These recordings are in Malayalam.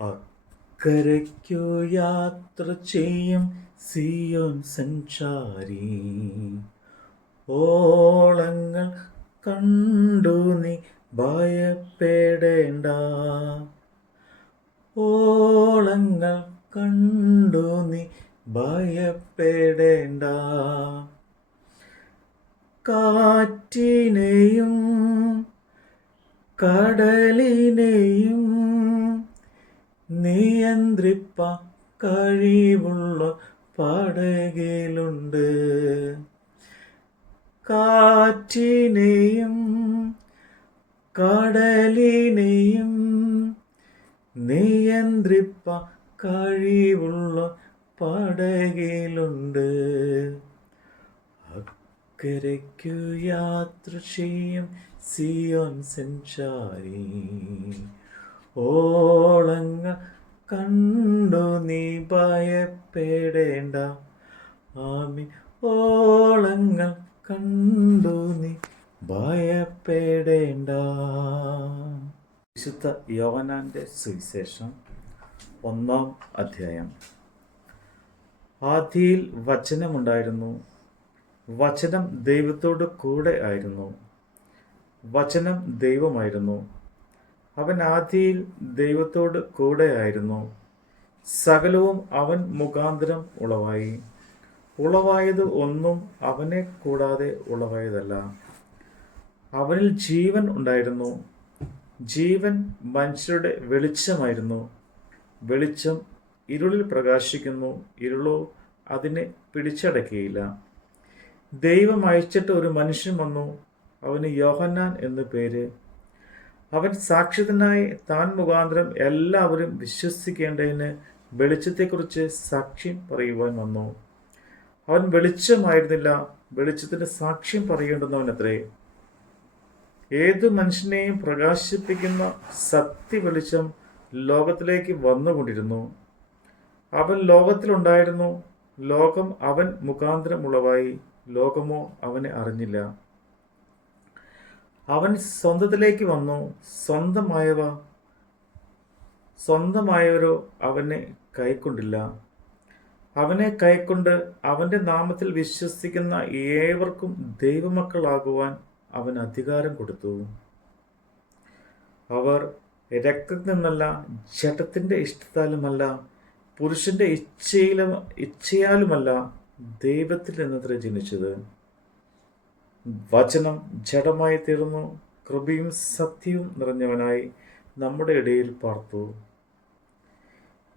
അക്കരയ്ക്കു യാത്ര ചെയ്യും സിയോൻ സഞ്ചാരി. ഓളങ്ങൾ കണ്ടു നീ ഭയപ്പെടേണ്ട. ഓളങ്ങൾ കണ്ടു നീ ഭയപ്പെടേണ്ട. കാറ്റിനെയും കടലിനെയും നിയന്ത്രിപ്പ കഴിവുള്ള പടകിലുണ്ട്. കാറ്റിനെയും കടലിനെയും നിയന്ത്രിപ്പ കഴിവുള്ള പടകിലുണ്ട്. അക്കരയ്ക്കു യാത്ര ചെയ്യും സിയോൻ സഞ്ചാരി. ഓളങ്ങ കണ്ടു നീ ഭയപ്പെടേണ്ട. ആമി ഓളങ്ങൾ കണ്ടു നീ ഭയപ്പെടേണ്ട. വിശുദ്ധ യോവനാന്റെ സുവിശേഷം ഒന്നാം അധ്യായം. ആദിയിൽ വചനമുണ്ടായിരുന്നു. വചനം ദൈവത്തോട് കൂടെ ആയിരുന്നു. വചനം ദൈവമായിരുന്നു. അവൻ ആദിയിൽ ദൈവത്തോട് കൂടെയായിരുന്നു സകലവും അവൻ മുഖാന്തരം ഉളവായി. ഉളവായത് ഒന്നും അവനെ കൂടാതെ ഉളവായതല്ല. അവനിൽ ജീവൻ ഉണ്ടായിരുന്നു. ജീവൻ മനുഷ്യരുടെ വെളിച്ചമായിരുന്നു. വെളിച്ചം ഇരുളിൽ പ്രകാശിക്കുന്നു. ഇരുളോ അതിനെ പിടിച്ചടക്കിയില്ല. ദൈവം അയച്ചിട്ട് ഒരു മനുഷ്യൻ വന്നു. അവന് യോഹന്നാൻ എന്നു പേര്. അവൻ സാക്ഷ്യത്തിനായി താൻ മുഖാന്തരം എല്ലാവരും വിശ്വസിക്കേണ്ടതിന് വെളിച്ചത്തെക്കുറിച്ച് സാക്ഷ്യം പറയുവാൻ വന്നു. അവൻ വെളിച്ചമായിരുന്നില്ല. വെളിച്ചത്തിന്റെ സാക്ഷ്യം പറയേണ്ടുന്നവനത്രേ. ഏതു മനുഷ്യനെയും പ്രകാശിപ്പിക്കുന്ന സത്യ വെളിച്ചം ലോകത്തിലേക്ക് വന്നുകൊണ്ടിരുന്നു. അവൻ ലോകത്തിലുണ്ടായിരുന്നു. ലോകം അവൻ മുഖാന്തരം ലോകമോ അവനെ അറിഞ്ഞില്ല. അവൻ സ്വന്തത്തിലേക്ക് വന്നു. സ്വന്തമായവ സ്വന്തമായവരോ അവനെ കൈക്കൊണ്ടില്ല. അവനെ കൈക്കൊണ്ട് അവന്റെ നാമത്തിൽ വിശ്വസിക്കുന്ന ഏവർക്കും ദൈവമക്കളാകുവാൻ അവൻ അധികാരം കൊടുത്തു. അവർ രക്തത്തിൽ നിന്നല്ല ജഡത്തിന്റെ ഇഷ്ടത്താലുമല്ല പുരുഷന്റെ ഇച്ഛയിലും ഇച്ഛയാലുമല്ല ദൈവത്തിൽ നിന്നത്ര ജനിച്ചത്. വചനം ജഡമായി തീർന്നു കൃപയും സത്യവും നിറഞ്ഞവനായി നമ്മുടെ ഇടയിൽ പാർത്തു.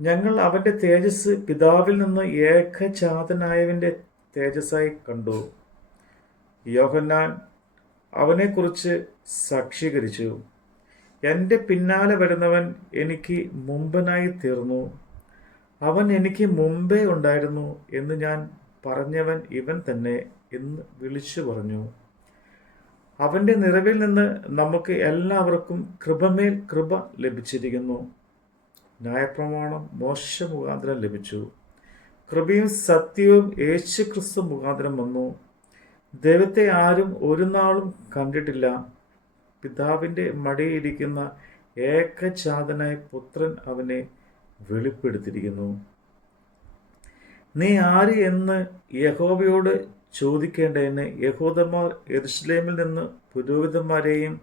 ഞങ്ങൾ അവന്റെ തേജസ് പിതാവിൽ നിന്ന് ഏകജാതനായവന്റെ തേജസ്സായി കണ്ടു. യോഹന്നാൻ അവനെക്കുറിച്ച് സാക്ഷീകരിച്ചു. എന്റെ പിന്നാലെ വരുന്നവൻ എനിക്ക് മുമ്പനായി തീർന്നു. അവൻ എനിക്ക് മുമ്പേ ഉണ്ടായിരുന്നു എന്ന് ഞാൻ പറഞ്ഞവൻ ഇവൻ തന്നെ എന്ന് വിളിച്ചു പറഞ്ഞു. അവന്റെ നിറവിൽ നിന്ന് നമുക്ക് എല്ലാവർക്കും കൃപമേൽ കൃപ ലഭിച്ചിരിക്കുന്നു. ന്യായപ്രമാണം മോശ മുഖാന്തരം ലഭിച്ചു. കൃപയും സത്യവും യേശു ക്രിസ്തു മുഖാന്തരം വന്നു. ദൈവത്തെ ആരും ഒരു നാളും കണ്ടിട്ടില്ല. പിതാവിന്റെ മടിയിരിക്കുന്ന ഏകജാതനായ പുത്രൻ അവനെ വെളിപ്പെടുത്തിയിരിക്കുന്നു. നീ ആര് എന്ന് യഹോവയോട് ചോദിക്കേണ്ടതിന് യഹൂദന്മാർ എരുസലേമിൽ നിന്ന് പുരോഹിതന്മാരെയും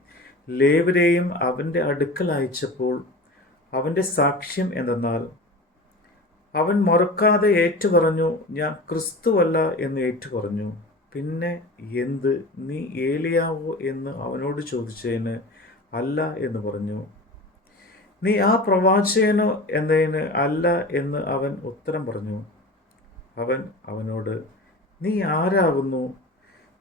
ലേവരെയും അവന്റെ അടുക്കൽ അയച്ചപ്പോൾ അവന്റെ സാക്ഷ്യം എന്തെന്നാൽ അവൻ മറക്കാതെ ഏറ്റു പറഞ്ഞു ഞാൻ ക്രിസ്തുവല്ല എന്ന് ഏറ്റുപറഞ്ഞു. പിന്നെ എന്ത്? നീ ഏലിയാവോ? എന്ന് അവനോട് ചോദിച്ചതിന് അല്ല എന്ന് പറഞ്ഞു. നീ ആ പ്രവാചകനോ? എന്നതിന് അല്ല എന്ന് അവൻ ഉത്തരം പറഞ്ഞു. അവൻ അവനോട് നീ ആരാകുന്നു?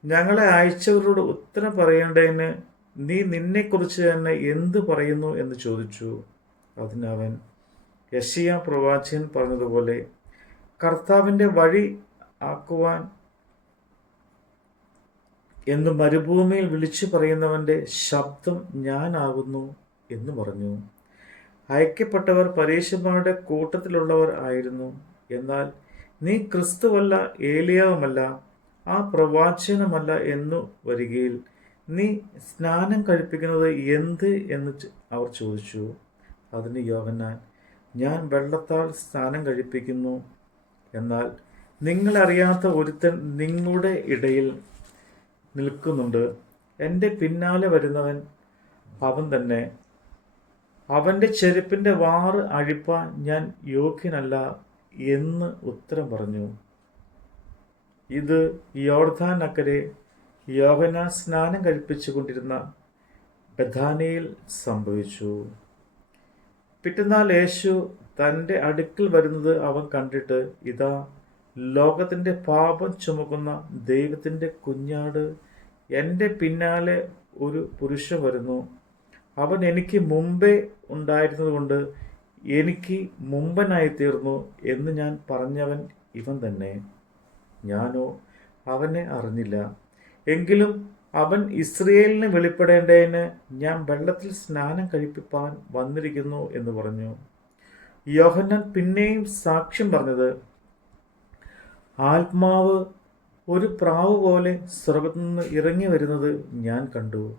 ഞങ്ങളെ അയച്ചവരോട് ഉത്തരം പറയേണ്ടതിന് നീ നിന്നെക്കുറിച്ച് തന്നെ എന്ത് പറയുന്നു എന്ന് ചോദിച്ചു. അതിന് യശിയ പ്രവാചകൻ പറഞ്ഞതുപോലെ കർത്താവിന്റെ വഴി ആക്കുവാൻ എന്ന് മരുഭൂമിയിൽ വിളിച്ചു പറയുന്നവന്റെ ശബ്ദം ഞാനാകുന്നു എന്ന് പറഞ്ഞു. അയക്കപ്പെട്ടവർ പരീക്ഷന്മാരുടെ കൂട്ടത്തിലുള്ളവർ ആയിരുന്നു. എന്നാൽ നീ ക്രിസ്തുവല്ല ഏലിയാവുമല്ല ആ പ്രവാചകനുമല്ല എന്നു വരികയിൽ നീ സ്നാനം കഴിപ്പിക്കുന്നത് എന്ത് എന്ന് അവർ ചോദിച്ചു. അതിന് യോഹന്നാൻ ഞാൻ വെള്ളത്താൽ സ്നാനം കഴിപ്പിക്കുന്നു. എന്നാൽ നിങ്ങളറിയാത്ത ഒരുത്തൻ നിങ്ങളുടെ ഇടയിൽ നിൽക്കുന്നുണ്ട്. എന്റെ പിന്നാലെ വരുന്നവൻ അവൻ തന്നെ. അവന്റെ ചെരുപ്പിന്റെ വാറ് അഴിപ്പാൻ ഞാൻ യോഗ്യനല്ല. എന്ന് ഉത്തരം പറഞ്ഞു. ഇത് യോർധാൻ അക്കരെ യോഹന സ്നാനം കഴിപ്പിച്ചു കൊണ്ടിരുന്ന ബഥാനയിൽ സംഭവിച്ചു. പിറ്റന്നാൾ യേശു തന്റെ അടുക്കൽ വരുന്നത് അവൻ കണ്ടിട്ട് ഇതാ ലോകത്തിന്റെ പാപം ചുമക്കുന്ന ദൈവത്തിന്റെ കുഞ്ഞാട് എന്റെ പിന്നാലെ ഒരു പുരുഷൻ വരുന്നു. അവൻ എനിക്ക് മുമ്പേ ഉണ്ടായിരുന്നതുകൊണ്ട് എനിക്ക് മുമ്പനായി തീർന്നു എന്ന് ഞാൻ പറഞ്ഞവൻ ഇവൻ തന്നെ. ഞാനോ? അവനെ അറിഞ്ഞില്ല. എങ്കിലും അവൻ ഇസ്രയേലിന് വെളിപ്പെടേണ്ടതിന് ഞാൻ വെള്ളത്തിൽ സ്നാനം കഴിപ്പിപ്പാൻ വന്നിരിക്കുന്നു എന്ന് പറഞ്ഞു. യോഹന്നാൻ പിന്നെയും സാക്ഷ്യം പറഞ്ഞത് ആത്മാവ് ഒരു പ്രാവ് പോലെ സ്വർഗത്തു നിന്ന് ഇറങ്ങി വരുന്നത് ഞാൻ കണ്ടു.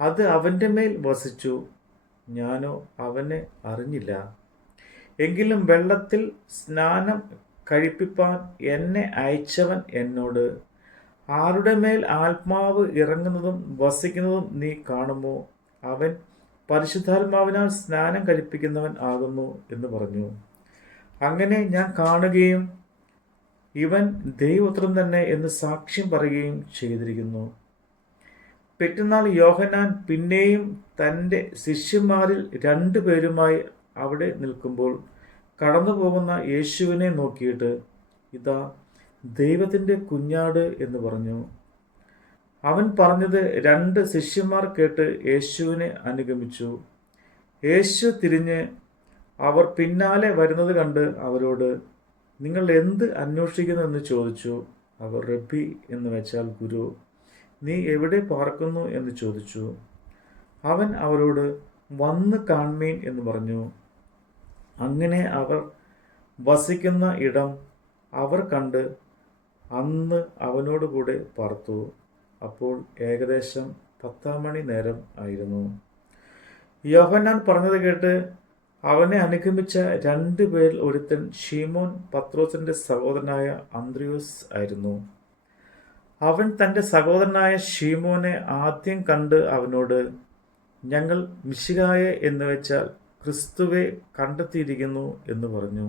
അത് അവന്റെ മേൽ വസിച്ചു. ഞാനോ അവനെ അറിഞ്ഞില്ല. എങ്കിലും വെള്ളത്തിൽ സ്നാനം കഴിപ്പിപ്പാൻ എന്നെ അയച്ചവൻ എന്നോട് ആരുടെ മേൽ ആത്മാവ് ഇറങ്ങുന്നതും വസിക്കുന്നതും നീ കാണുമോ? അവൻ പരിശുദ്ധാത്മാവിനാൽ സ്നാനം കഴിപ്പിക്കുന്നവൻ ആകുന്നു എന്ന് പറഞ്ഞു. അങ്ങനെ ഞാൻ കാണുകയും ഇവൻ ദൈവപുത്രൻ തന്നെ എന്ന് സാക്ഷ്യം പറയുകയും ചെയ്തിരിക്കുന്നു. പെറ്റുന്നാൾ യോഹനാൻ പിന്നെയും തന്റെ ശിഷ്യന്മാരിൽ രണ്ടു പേരുമായി അവിടെ നിൽക്കുമ്പോൾ കടന്നു പോകുന്ന യേശുവിനെ നോക്കിയിട്ട് ഇതാ ദൈവത്തിന്റെ കുഞ്ഞാട് എന്ന് പറഞ്ഞു. അവൻ പറഞ്ഞത് രണ്ട് ശിഷ്യന്മാർ കേട്ട് യേശുവിനെ അനുഗമിച്ചു. യേശു തിരിഞ്ഞ് അവർ പിന്നാലെ വരുന്നത് കണ്ട് അവരോട് നിങ്ങൾ എന്ത് അന്വേഷിക്കുന്നു? എന്ന് ചോദിച്ചു. അവർ റബ്ബി എന്ന് വെച്ചാൽ ഗുരു. നീ എവിടെ പാർക്കുന്നു എന്ന് ചോദിച്ചു. അവൻ അവരോട് വന്ന് കാൺമീൻ എന്ന് പറഞ്ഞു. അങ്ങനെ അവർ വസിക്കുന്ന ഇടം അവർ കണ്ട് അന്ന് അവനോടുകൂടെ പാർത്തു. അപ്പോൾ ഏകദേശം പത്താം മണി നേരം ആയിരുന്നു. യോഹന്നാൻ പറഞ്ഞത് കേട്ട് അവനെ അനുഗമിച്ച രണ്ടു പേരിൽ ഒരുത്തൻ ഷീമോൻ പത്രോസിന്റെ സഹോദരനായ അന്ത്രിയോസ് ആയിരുന്നു. അവൻ തന്റെ സഹോദരനായ ഷീമോനെ ആദ്യം കണ്ട് അവനോട് ഞങ്ങൾ മിശികായ എന്ന് വെച്ചാൽ ക്രിസ്തുവെ കണ്ടെത്തിയിരിക്കുന്നു എന്ന് പറഞ്ഞു.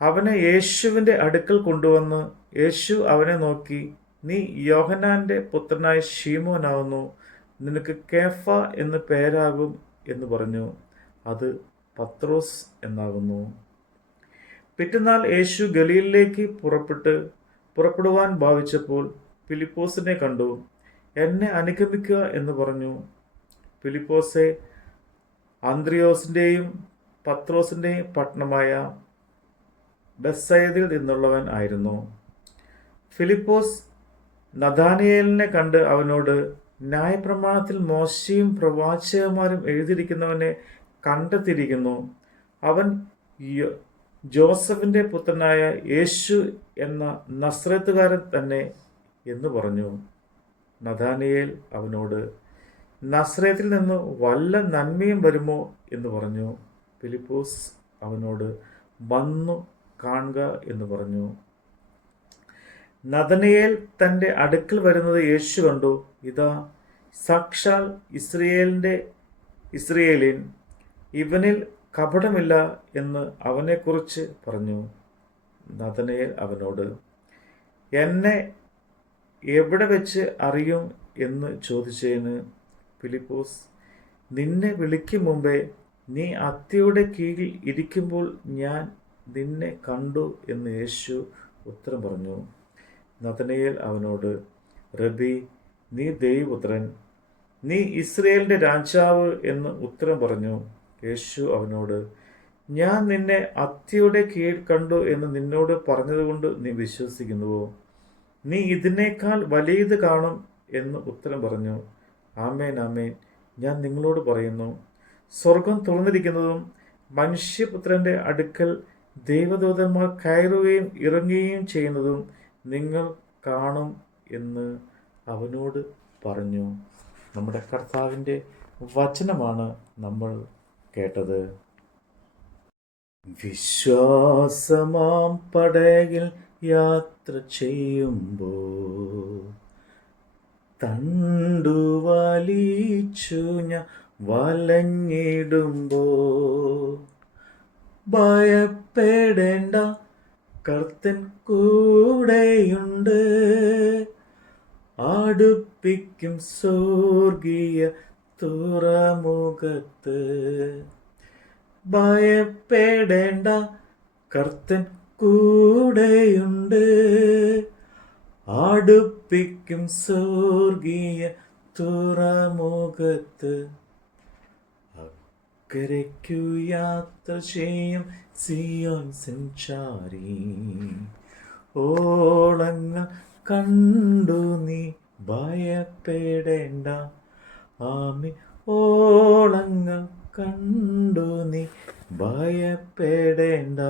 അവനെ യേശുവിന്റെ അടുക്കൽ കൊണ്ടുവന്ന് യേശു അവനെ നോക്കി നീ യോഹനാന്റെ പുത്രനായ ഷീമോനാവുന്നു നിനക്ക് കേഫ എന്ന് പേരാകും എന്ന് പറഞ്ഞു. അത് പത്രോസ് എന്നാകുന്നു പിറ്റന്നാൾ യേശു ഗലീലിലേക്ക് പുറപ്പെട്ട് പുറപ്പെടുവാൻ ഭാവിച്ചപ്പോൾ ഫിലിപ്പോസിനെ കണ്ടു. എന്നെ അനുഗമിക്കുക എന്ന് പറഞ്ഞു. ഫിലിപ്പോസെ ആന്ത്രിയോസിന്റെയും പത്രോസിന്റെയും പട്ടണമായ ബസ്സൈദിൽ നിന്നുള്ളവൻ ആയിരുന്നു. ഫിലിപ്പോസ് നദാനിയേലിനെ കണ്ട് അവനോട് ന്യായപ്രമാണത്തിൽ മോശയും പ്രവാചകന്മാരും എഴുതിയിരിക്കുന്നവനെ കണ്ടെത്തിയിരിക്കുന്നു. അവൻ ജോസഫിന്റെ പുത്രനായ യേശു എന്ന നസ്രത്തുകാരൻ തന്നെ എന്ന് പറഞ്ഞു. നദാനിയേൽ അവനോട് നസ്രത്തിൽ നിന്ന് വല്ല നന്മയും വരുമോ? എന്ന് പറഞ്ഞു. ഫിലിപ്പോസ് അവനോട് വന്നു കാണുക എന്ന് പറഞ്ഞു. നദനയേൽ തന്റെ അടുക്കൽ വരുന്നത് യേശു കണ്ടു. ഇതാ സാക്ഷാൽ ഇസ്രയേലിന്റെ ഇസ്രയേലിൻ ഇവനിൽ കപടമില്ല എന്ന് അവനെക്കുറിച്ച് പറഞ്ഞു. നദനയേൽ അവനോട് എന്നെ എവിടെ വെച്ച് അറിയും എന്ന് ചോദിച്ചതിന് ഫിലിപ്പോസ് നിന്നെ വിളിക്കും മുമ്പേ നീ അത്തിയുടെ കീഴിൽ ഇരിക്കുമ്പോൾ ഞാൻ നിന്നെ കണ്ടു എന്ന് യേശു ഉത്തരം പറഞ്ഞു. നതനയേൽ അവനോട് റബി നീ ദൈവപുത്രൻ. നീ ഇസ്രയേലിന്റെ രാജാവ് എന്ന് ഉത്തരം പറഞ്ഞു. യേശു അവനോട് ഞാൻ നിന്നെ അത്തിയുടെ കീഴ് കണ്ടു എന്ന് നിന്നോട് പറഞ്ഞതുകൊണ്ട് നീ വിശ്വസിക്കുന്നുവോ? നീ ഇതിനേക്കാൾ വലിയത് കാണും എന്ന് ഉത്തരം പറഞ്ഞു. ആമേൻ ആമേൻ. ഞാൻ നിങ്ങളോട് പറയുന്നു സ്വർഗം തുറന്നിരിക്കുന്നതും മനുഷ്യപുത്രന്റെ അടുക്കൽ ദൈവദൂതന്മാർ കയറുകയും ഇറങ്ങുകയും ചെയ്യുന്നതും നിങ്ങൾ കാണും എന്ന് അവനോട് പറഞ്ഞു. നമ്മുടെ കർത്താവിന്റെ വചനമാണ് നമ്മൾ കേട്ടത്? വിശ്വാസമാം പടകിൽ യാത്ര ചെയ്യുമ്പോൾ തണ്ടു വലിച്ചു ഞാൻ വലഞ്ഞിടുമ്പോ ഭയപ്പെടേണ്ട കർത്തൻ കൂടെയുണ്ട്. അടുപ്പിക്കും സ്വർഗീയ തുറമുഖത്ത്. ഭയപ്പെടേണ്ട കർത്തൻ കൂടെയുണ്ട്. അടുപ്പിക്കും സ്വർഗീയ തുറമുഖത്ത്. അക്കരയ്ക്കു യാത്ര ചെയ്യും സിയോൻ സഞ്ചാരി. ഓളങ്ങൾ കണ്ടു നീ ഭയപ്പെടേണ്ട. ആമി ഓളങ്ങൾ കണ്ടു നീ ഭയപ്പെടേണ്ട.